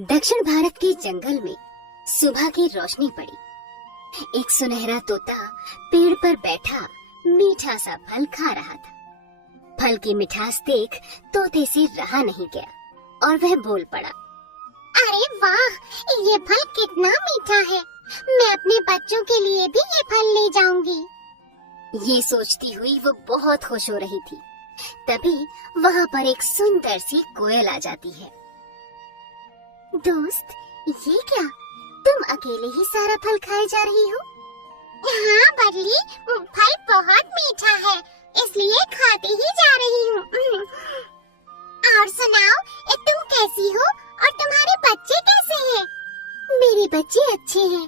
दक्षिण भारत के जंगल में सुबह की रोशनी पड़ी। एक सुनहरा तोता पेड़ पर बैठा मीठा सा फल खा रहा था। फल की मिठास देख तोते से रहा नहीं गया और वह बोल पड़ा, अरे वाह, ये फल कितना मीठा है। मैं अपने बच्चों के लिए भी ये फल ले जाऊंगी। ये सोचती हुई वो बहुत खुश हो रही थी। तभी वहाँ पर एक सुंदर सी कोयल आ जाती है। दोस्त, ये क्या, तुम अकेले ही सारा फल खाए जा रही हो? हाँ बरली, फल बहुत मीठा है, इसलिए खाती ही जा रही हूँ। और सुनाओ, तुम कैसी हो और तुम्हारे बच्चे कैसे हैं? मेरे बच्चे अच्छे हैं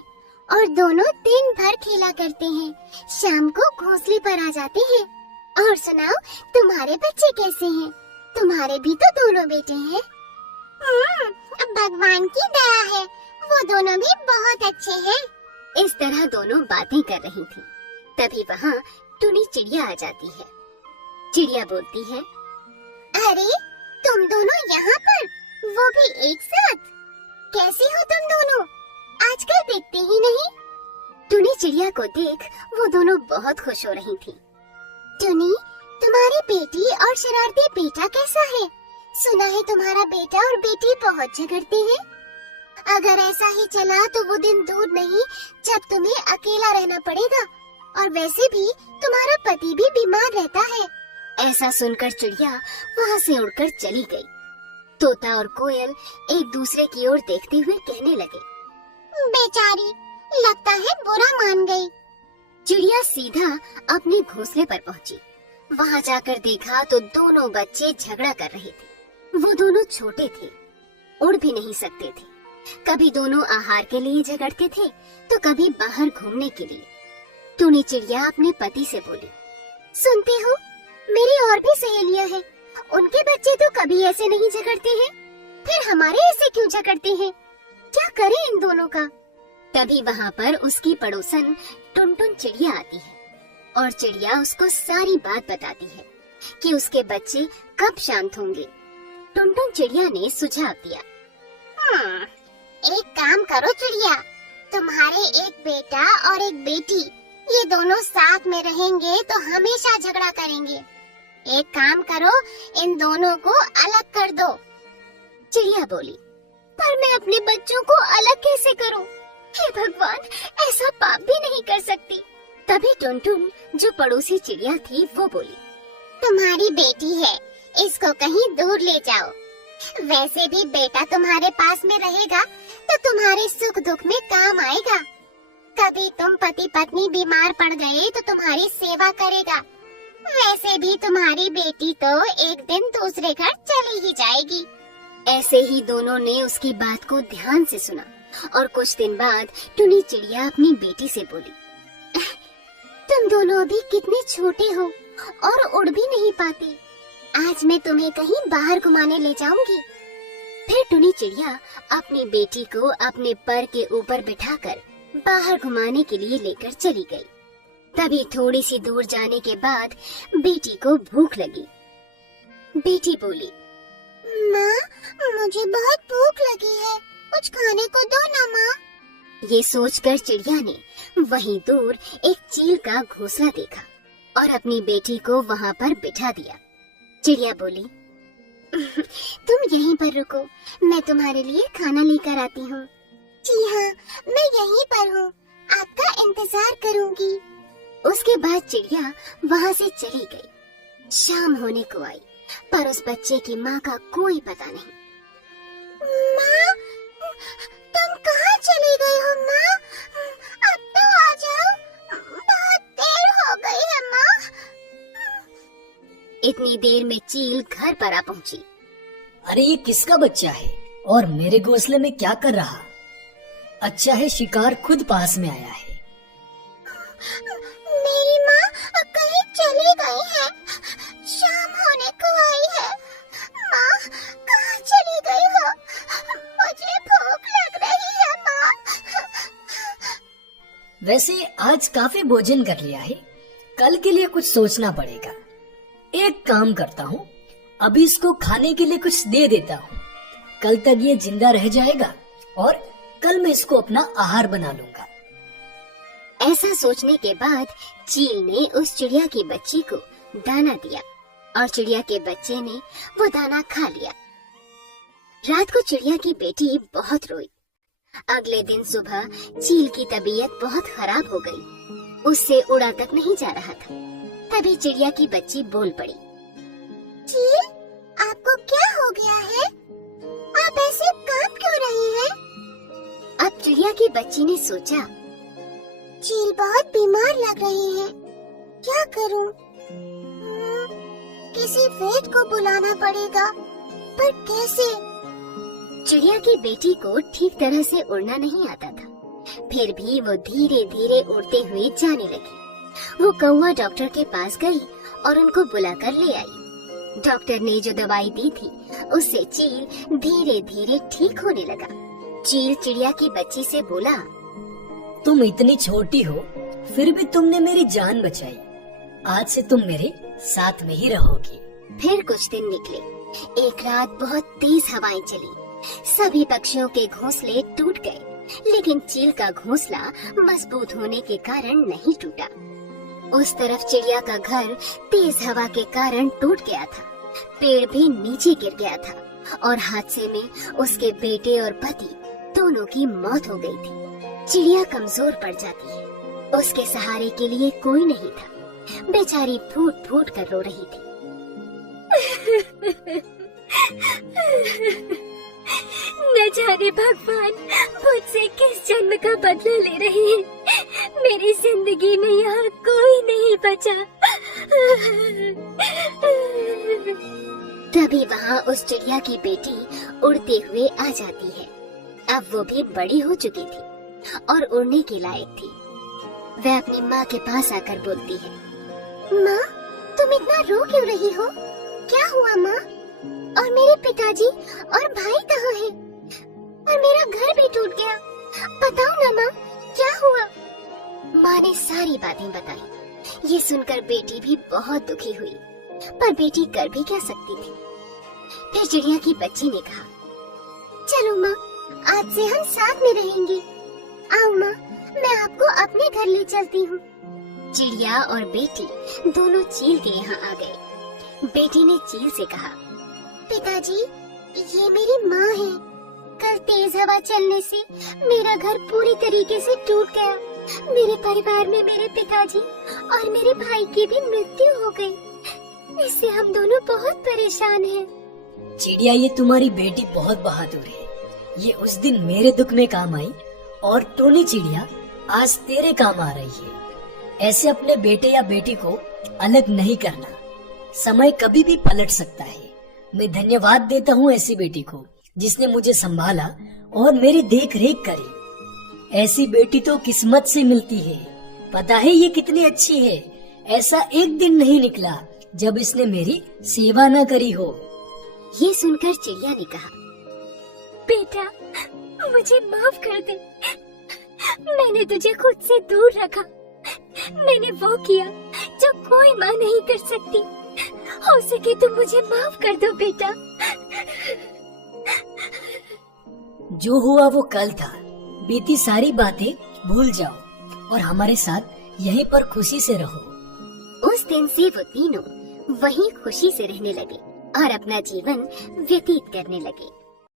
और दोनों दिन भर खेला करते हैं। शाम को घोंसले पर आ जाते हैं। और सुनाओ, तुम्हारे बच्चे कैसे हैं? तुम्हारे भी तो दोनों बेटे हैं। भगवान की दया है, वो दोनों भी बहुत अच्छे हैं। इस तरह दोनों बातें कर रही थीं। तभी वहाँ टुनी चिड़िया आ जाती है। चिड़िया बोलती है, अरे तुम दोनों यहाँ पर, वो भी एक साथ। कैसे हो तुम दोनों? आजकल दिखते ही नहीं। टुनी चिड़िया को देख वो दोनों बहुत खुश हो रही थीं। टुनी, तुम्हारी बेटी और शरारती बेटा कैसा है? सुना है तुम्हारा बेटा और बेटी बहुत झगड़ते हैं। अगर ऐसा ही चला तो वो दिन दूर नहीं जब तुम्हें अकेला रहना पड़ेगा। और वैसे भी तुम्हारा पति भी बीमार रहता है। ऐसा सुनकर चिड़िया वहाँ से उड़कर चली गई। तोता और कोयल एक दूसरे की ओर देखते हुए कहने लगे, बेचारी, लगता है बुरा मान गई। चिड़िया सीधा अपने घोंसले पर पहुँची। वहाँ जाकर देखा तो दोनों बच्चे झगड़ा कर रहे थे। वो दोनों छोटे थे, उड़ भी नहीं सकते थे। कभी दोनों आहार के लिए झगड़ते थे तो कभी बाहर घूमने के लिए। टुनी चिड़िया अपने पति से बोली, सुनते हो, मेरी और भी सहेलियां हैं। उनके बच्चे तो कभी ऐसे नहीं झगड़ते हैं, फिर हमारे ऐसे क्यों झगड़ते हैं? क्या करें इन दोनों का? तभी वहाँ पर उसकी पड़ोसन टुनटुन चिड़िया आती है और चिड़िया उसको सारी बात बताती है कि उसके बच्चे कब शांत होंगे। टुनटुन चिड़िया ने सुझाव दिया, एक काम करो चिड़िया, तुम्हारे एक बेटा और एक बेटी, ये दोनों साथ में रहेंगे तो हमेशा झगड़ा करेंगे। एक काम करो, इन दोनों को अलग कर दो। चिड़िया बोली, पर मैं अपने बच्चों को अलग कैसे करूं? हे भगवान, ऐसा पाप भी नहीं कर सकती। तभी टुनटुन, जो पड़ोसी चिड़िया थी, वो बोली, तुम्हारी बेटी है, इसको कहीं दूर ले जाओ। वैसे भी बेटा तुम्हारे पास में रहेगा तो तुम्हारे सुख दुख में काम आएगा। कभी तुम पति पत्नी बीमार पड़ गए तो तुम्हारी सेवा करेगा। वैसे भी तुम्हारी बेटी तो एक दिन दूसरे घर चली ही जाएगी। ऐसे ही दोनों ने उसकी बात को ध्यान से सुना और कुछ दिन बाद टुनी चिड़िया अपनी बेटी से बोली, तुम दोनों अभी कितने छोटे हो और उड़ भी नहीं पाते। आज मैं तुम्हें कहीं बाहर घुमाने ले जाऊंगी। फिर टुनी चिड़िया अपनी बेटी को अपने पर के ऊपर बिठाकर बाहर घुमाने के लिए लेकर चली गई। तभी थोड़ी सी दूर जाने के बाद बेटी को भूख लगी। बेटी बोली, माँ, मुझे बहुत भूख लगी है, कुछ खाने को दो ना माँ। ये सोचकर चिड़िया ने वहीं दूर एक चील का घोंसला देखा और अपनी बेटी को वहाँ पर बिठा दिया। चिड़िया बोली, तुम यहीं पर रुको, मैं तुम्हारे लिए खाना लेकर आती हूँ। जी हाँ, मैं यहीं पर हूँ, आपका इंतजार करूँगी। उसके बाद चिड़िया वहाँ से चली गई। शाम होने को आई पर उस बच्चे की माँ का कोई पता नहीं। माँ, तुम कहाँ चली गई हो माँ? अब तो आ जाओ, बहुत देर हो गई है माँ। इतनी देर में चील घर पर आ पहुँची। अरे ये किसका बच्चा है और मेरे घोंसले में क्या कर रहा? अच्छा है शिकार खुद पास में आया है। मेरी माँ कहीं चली गई है, शाम होने को आई है। माँ, कहाँ चली गई हो? मुझे भूख लग रही है माँ। वैसे आज काफी भोजन कर लिया है, कल के लिए कुछ सोचना पड़ेगा। एक काम करता हूँ, अभी इसको खाने के लिए कुछ दे देता हूँ, कल तक ये जिंदा रह जाएगा और कल मैं इसको अपना आहार बना लूंगा। ऐसा सोचने के बाद चील ने उस चिड़िया की बच्ची को दाना दिया और चिड़िया के बच्चे ने वो दाना खा लिया। रात को चिड़िया की बेटी बहुत रोई। अगले दिन सुबह चील की तबीयत बहुत खराब हो गई। उससे उड़ा तक नहीं जा रहा था। तभी चिड़िया की बच्ची बोल पड़ी। चील, आपको क्या हो गया है? आप ऐसे कांप क्यों रही हैं? अब चिड़िया की बच्ची ने सोचा, चील बहुत बीमार लग रही है, क्या करूं? किसी वैद्य को बुलाना पड़ेगा, पर कैसे? चिड़िया की बेटी को ठीक तरह से उड़ना नहीं आता था, फिर भी वो धीरे धीरे उड़ते हुए जाने लगी। वो कौवा डॉक्टर के पास गई और उनको बुलाकर ले आई। डॉक्टर ने जो दवाई दी थी उससे चील धीरे धीरे ठीक होने लगा। चील चिड़िया की बच्ची से बोला, तुम इतनी छोटी हो फिर भी तुमने मेरी जान बचाई। आज से तुम मेरे साथ में ही रहोगी। फिर कुछ दिन निकले। एक रात बहुत तेज हवाएं चली। सभी पक्षियों के घोंसले टूट गए, लेकिन चील का घोंसला मजबूत होने के कारण नहीं टूटा। उस तरफ चिड़िया का घर तेज हवा के कारण टूट गया था। पेड़ भी नीचे गिर गया था और हादसे में उसके बेटे और पति दोनों की मौत हो गई थी। चिड़िया कमजोर पड़ जाती है। उसके सहारे के लिए कोई नहीं था। बेचारी फूट फूट कर रो रही थी। न जाने भगवान मुझसे किस जन्म का बदला ले रहे हैं। मेरी जिंदगी में यहाँ कोई नहीं बचा। तभी वहाँ उस चिड़िया की बेटी उड़ते हुए आ जाती है। अब वो भी बड़ी हो चुकी थी और उड़ने के लायक थी। वह अपनी माँ के पास आकर बोलती है, माँ, तुम इतना रो क्यों रही हो? क्या हुआ माँ? और मेरे पिताजी और भाई कहाँ हैं? और मेरा घर भी टूट गया। बताओ ना माँ, क्या हुआ? माँ ने सारी बातें बताई। ये सुनकर बेटी भी बहुत दुखी हुई, पर बेटी कर भी क्या सकती थी। फिर चिड़िया की बच्ची ने कहा, चलो माँ, आज से हम साथ में रहेंगे। आओ माँ, मैं आपको अपने घर ले चलती हूँ। चिड़िया और बेटी दोनों चील के यहाँ आ गए। बेटी ने चील से कहा, पिताजी, ये मेरी माँ है। कल तेज हवा चलने से मेरा घर पूरी तरीके से टूट गया। मेरे परिवार में मेरे पिताजी और मेरे भाई की भी मृत्यु हो गई। इससे हम दोनों बहुत परेशान हैं। चिड़िया, ये तुम्हारी बेटी बहुत बहादुर है। ये उस दिन मेरे दुख में काम आई और टोनी चिड़िया आज तेरे काम आ रही है। ऐसे अपने बेटे या बेटी को अलग नहीं करना। समय कभी भी पलट सकता है। मैं धन्यवाद देता हूँ ऐसी बेटी को जिसने मुझे संभाला और मेरी देख रेख करी। ऐसी बेटी तो किस्मत से मिलती है। पता है ये कितनी अच्छी है। ऐसा एक दिन नहीं निकला जब इसने मेरी सेवा न करी हो। ये सुनकर चिड़िया ने कहा, बेटा, मुझे माफ कर दे। मैंने तुझे खुद से दूर रखा। मैंने वो किया जो कोई माँ नहीं कर सकती। हो सके तो मुझे माफ कर दो बेटा। जो हुआ वो कल था। बीती सारी बातें भूल जाओ और हमारे साथ यहीं पर खुशी से रहो। उस दिन से वो तीनों वहीं खुशी से रहने लगे और अपना जीवन व्यतीत करने लगे।